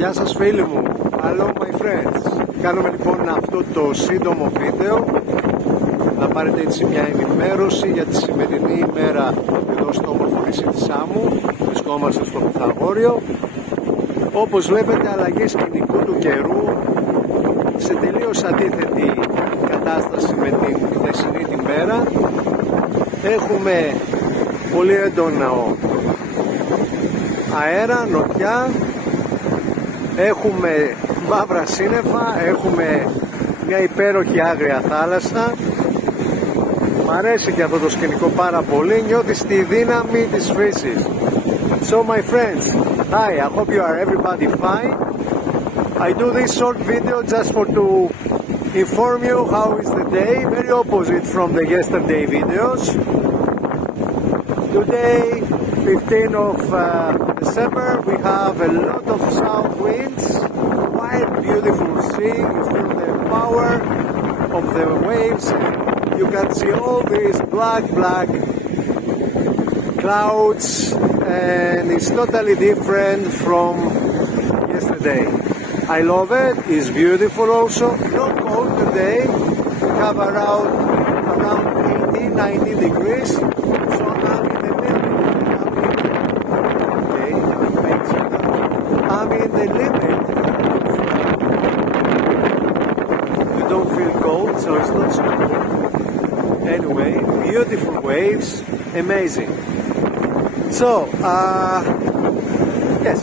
Γεια σας φίλοι μου, hello my friends. Κάνουμε λοιπόν αυτό το σύντομο βίντεο να πάρετε έτσι μια ενημέρωση για τη σημερινή ημέρα εδώ στο όμορφο νησί της Σάμου. Βρισκόμαστε στο Πυθαγόριο. Όπως βλέπετε, αλλαγές σκηνικού του καιρού σε τελείως αντίθετη κατάσταση με την χθεσινή την μέρα. Έχουμε πολύ έντονο αέρα, νοτιά, έχουμε μαύρα σύννεφα, έχουμε μια υπέροχη άγρια θάλασσα. Μ' αρέσει και αυτό το σκηνικό πάρα πολύ, νιώθεις τη δύναμη της φύσης. So my friends, hi, I hope you are everybody fine. I do this short video just to inform you how is the day, very opposite from the yesterday videos. Today, 15th of December, we have a lot of south winds, quite beautiful sea, you feel the power of the waves, and you can see all these black clouds, and it's totally different from yesterday. I love it, it's beautiful also, not cold today, we have around 18-19 degrees, so I'm in the middle. I'm in the limit. You don't feel cold, so it's not so cold. Anyway, beautiful waves, amazing. So, yes,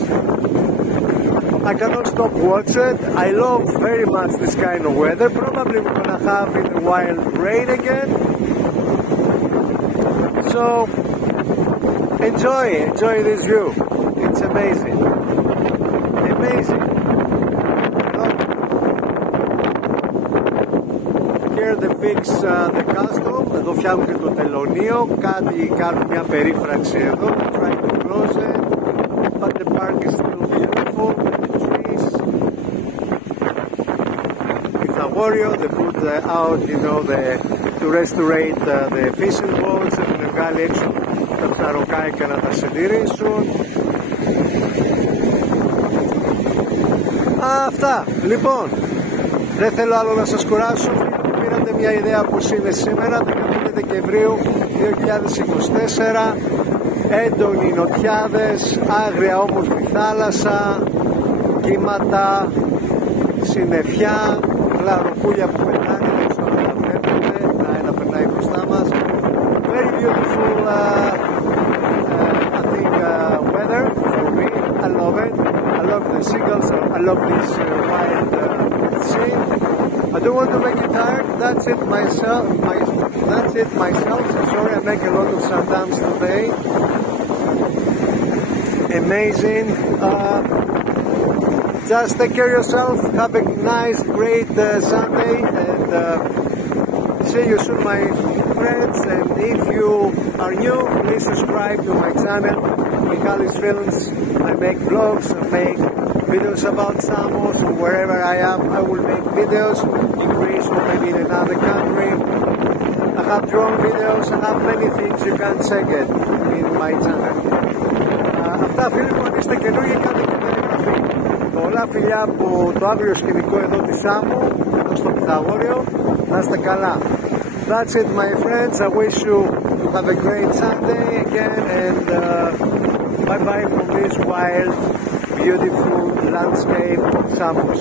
I cannot stop watching it. I love very much this kind of weather. Probably we're gonna have in a while rain again. So, enjoy this view. It's amazing. Amazing. Here they fix the custom. Εδώ φτιάχνουν και το τελωνίο. Κάτι κάνουν μια περίφραξη εδώ. Try to close it. But the park is still beautiful with the trees. Πυθαγόριο, they put out, you know, to restaurate the fishing boats. Έχουν βγάλει έξω τα ψαροκάικα να τα συντηρήσουν. Αυτά, λοιπόν, δεν θέλω άλλο να σας κουράσω. Πήρατε μια ιδέα πως είναι σήμερα, 15 Δεκεμβρίου 2024. Έντονοι νοτιάδες, άγρια όμορφη θάλασσα, κύματα, συννεφιά, κλαροπούλια που πετάνε, δεν ξέρω να τα βλέπετε, ένα περνάει μπροστά μας. Very beautiful, I think, weather for me. I love it. I love the seagulls. I love this wild sea. I don't want to make it hard. That's it myself. Sorry, I make a lot of sundowns today. Amazing. Just take care of yourself. Have a nice, great Sunday, and see you soon, my friends. And if you are new, please subscribe to my channel, MICHALI'S. I make vlogs, I make videos about Samos, or wherever I am. I will make videos in Greece or maybe in another country. I have drone videos, I have many things, you can check it in my channel. Αυτά, φίλοι μου, αν είστε καινούργιοι, κάντε και περιγραφή. Πολλά φιλιά από το άγριο σκηνικό εδώ της Σάμου, εδώ στο Πυθαγόριο. Να είστε καλά. That's it, my friends. I wish you to have a great Sunday again, and bye bye from this wild, beautiful landscape of Samos.